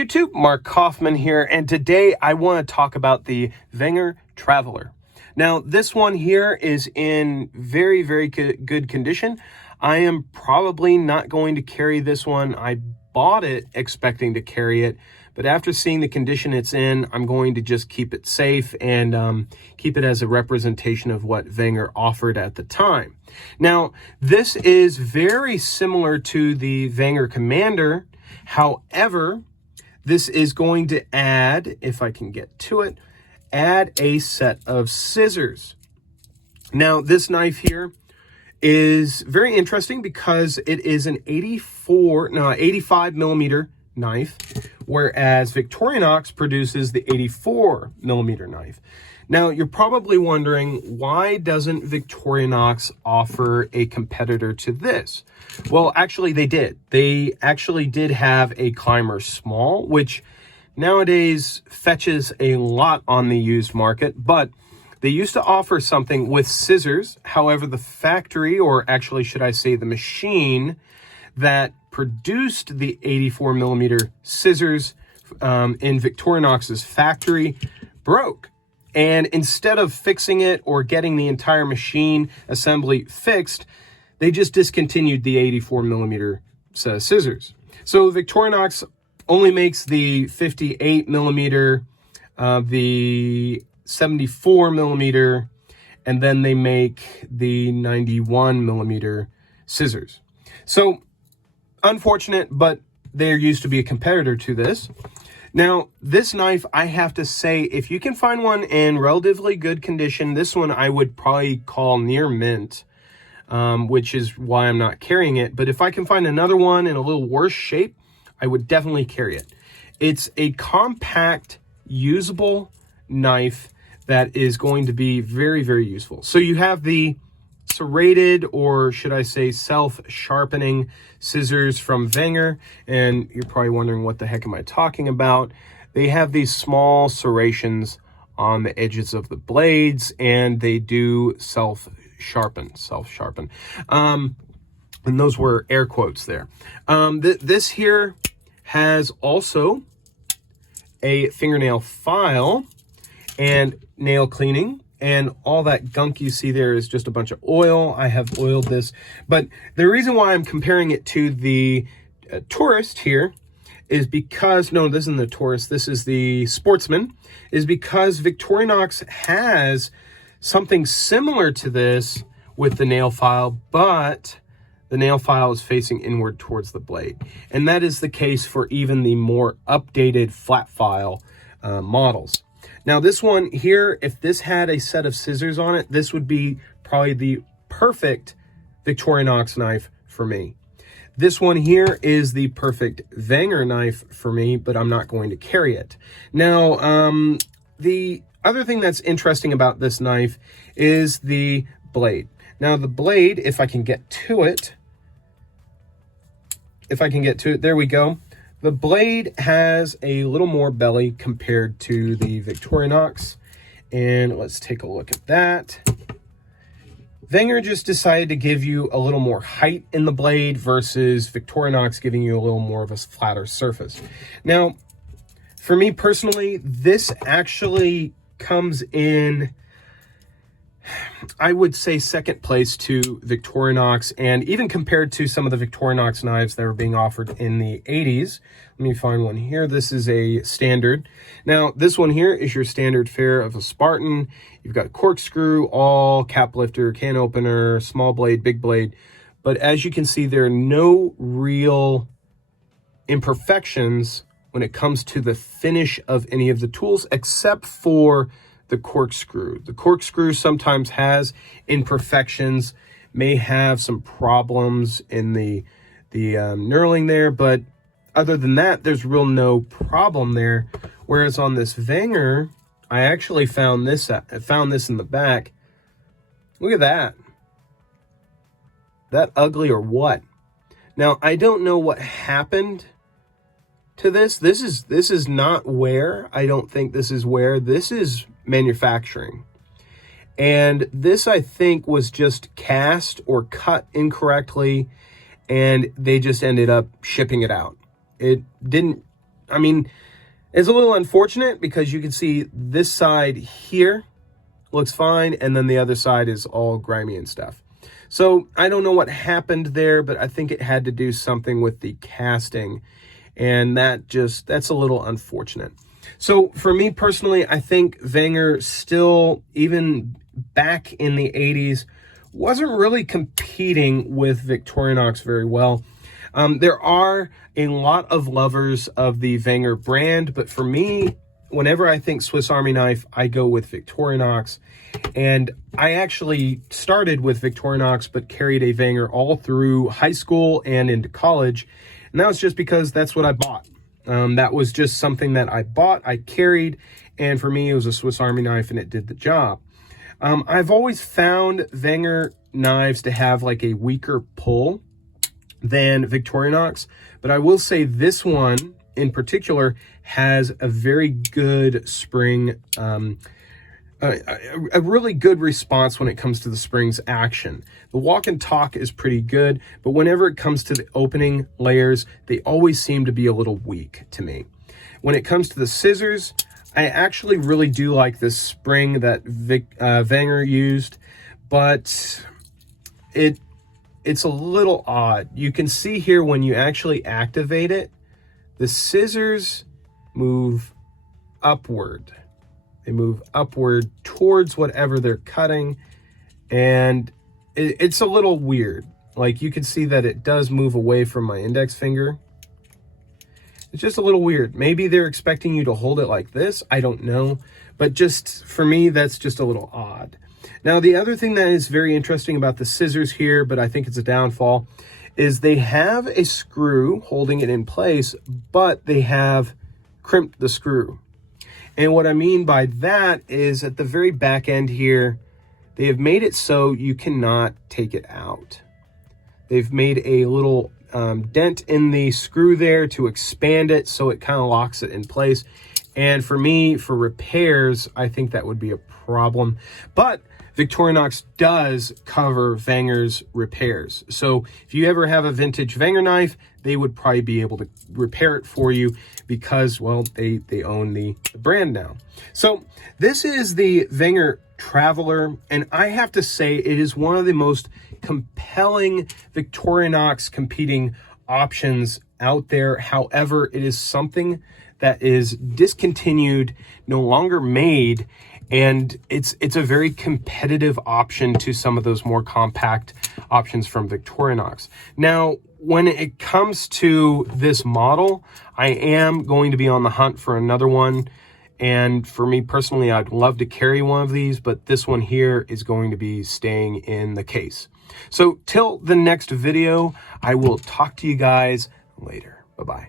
YouTube, Mark Kaufman here, and today I want to talk about the Wenger Traveler. Now, this one here is in very, very good condition. I am probably not going to carry this one. I bought it expecting to carry it, but after seeing the condition it's in, I'm going to just keep it safe and keep it as a representation of what Wenger offered at the time. Now, this is very similar to the Wenger Commander. However, this is going to add, if I can get to it, add a set of scissors. Now, this knife here is very interesting because it is an 85 millimeter knife, whereas Victorinox produces the 84 millimeter knife. Now, you're probably wondering, why doesn't Victorinox offer a competitor to this? Well, actually, they did. They actually did have a Climber Small, which nowadays fetches a lot on the used market, but they used to offer something with scissors. However, the factory, or actually, should I say the machine that produced the 84 millimeter scissors in Victorinox's factory broke. And instead of fixing it or getting the entire machine assembly fixed, they just discontinued the 84 millimeter scissors. So Victorinox only makes the 58 millimeter, the 74 millimeter, and then they make the 91 millimeter scissors. So unfortunate, but there used to be a competitor to this. Now, this knife, I have to say, if you can find one in relatively good condition, this one I would probably call near mint, which is why I'm not carrying it. But if I can find another one in a little worse shape, I would definitely carry it. It's a compact, usable knife that is going to be very, very useful. So you have the serrated, or should I say self-sharpening scissors from Wenger, and you're probably wondering, what the heck am I talking about? They have these small serrations on the edges of the blades, and they do self-sharpen. And those were air quotes there. This here has also a fingernail file and nail cleaning, and all that gunk you see there is just a bunch of oil. I have oiled this, but the reason why I'm comparing it to the Tourist here is because, no, this isn't the Tourist, this is the Sportsman, is because Victorinox has something similar to this with the nail file, but the nail file is facing inward towards the blade. And that is the case for even the more updated flat file models. Now, this one here, if this had a set of scissors on it, this would be probably the perfect Victorinox knife for me. This one here is the perfect Wenger knife for me, but I'm not going to carry it. Now, the other thing that's interesting about this knife is the blade. Now, the blade, if I can get to it, there we go. The blade has a little more belly compared to the Victorinox, and let's take a look at that. Wenger just decided to give you a little more height in the blade versus Victorinox giving you a little more of a flatter surface. Now, for me personally, this actually comes in, I would say, second place to Victorinox, and even compared to some of the Victorinox knives that were being offered in the 80s. Let me find one here. This is a standard. Now, this one here is your standard fare of a Spartan. You've got corkscrew, all cap lifter, can opener, small blade, big blade. But as you can see, there are no real imperfections when it comes to the finish of any of the tools, except for the corkscrew. The corkscrew sometimes has imperfections, may have some problems in the knurling there, but other than that, there's real no problem there. Whereas on this Wenger, I actually found this in the back. Look at that. That ugly or what? Now, I don't know what happened to this. This is not wear. I don't think this is wear. This is manufacturing. And this, I think, was just cast or cut incorrectly, and they just ended up shipping it out. It didn't I mean, it's a little unfortunate because you can see this side here looks fine, and then the other side is all grimy and stuff. So I don't know what happened there, but I think it had to do something with the casting, and that's a little unfortunate. So for me personally, I think Wenger still, even back in the 80s, wasn't really competing with Victorinox very well. There are a lot of lovers of the Wenger brand, but for me, whenever I think Swiss Army knife, I go with Victorinox. And I actually started with Victorinox, but carried a Wenger all through high school and into college. And that was just because that's what I bought. That was just something that I bought, I carried, and for me, it was a Swiss Army knife, and it did the job. I've always found Wenger knives to have like a weaker pull than Victorinox, but I will say this one in particular has a very good spring, a really good response when it comes to the spring's action. The walk and talk is pretty good, but whenever it comes to the opening layers, they always seem to be a little weak to me. When it comes to the scissors, I actually really do like this spring that Wenger used, but it's a little odd. You can see here when you actually activate it, the scissors move upward. They move upward towards whatever they're cutting, and it's a little weird. Like, you can see that it does move away from my index finger. It's just a little weird. Maybe they're expecting you to hold it like this. I don't know. But just for me, that's just a little odd. Now, the other thing that is very interesting about the scissors here, but I think it's a downfall, is they have a screw holding it in place, but they have crimped the screw. And what I mean by that is at the very back end here, they have made it so you cannot take it out. They've made a little dent in the screw there to expand it so it kind of locks it in place. And for me, for repairs, I think that would be a problem. But Victorinox does cover Wenger's repairs. So if you ever have a vintage Wenger knife, they would probably be able to repair it for you because, well, they own the brand now. So this is the Wenger Traveler, and I have to say it is one of the most compelling Victorinox competing options out there. However, it is something that is discontinued, no longer made, and it's a very competitive option to some of those more compact options from Victorinox. Now, when it comes to this model, I am going to be on the hunt for another one. And for me personally, I'd love to carry one of these, but this one here is going to be staying in the case. So till the next video, I will talk to you guys later. Bye-bye.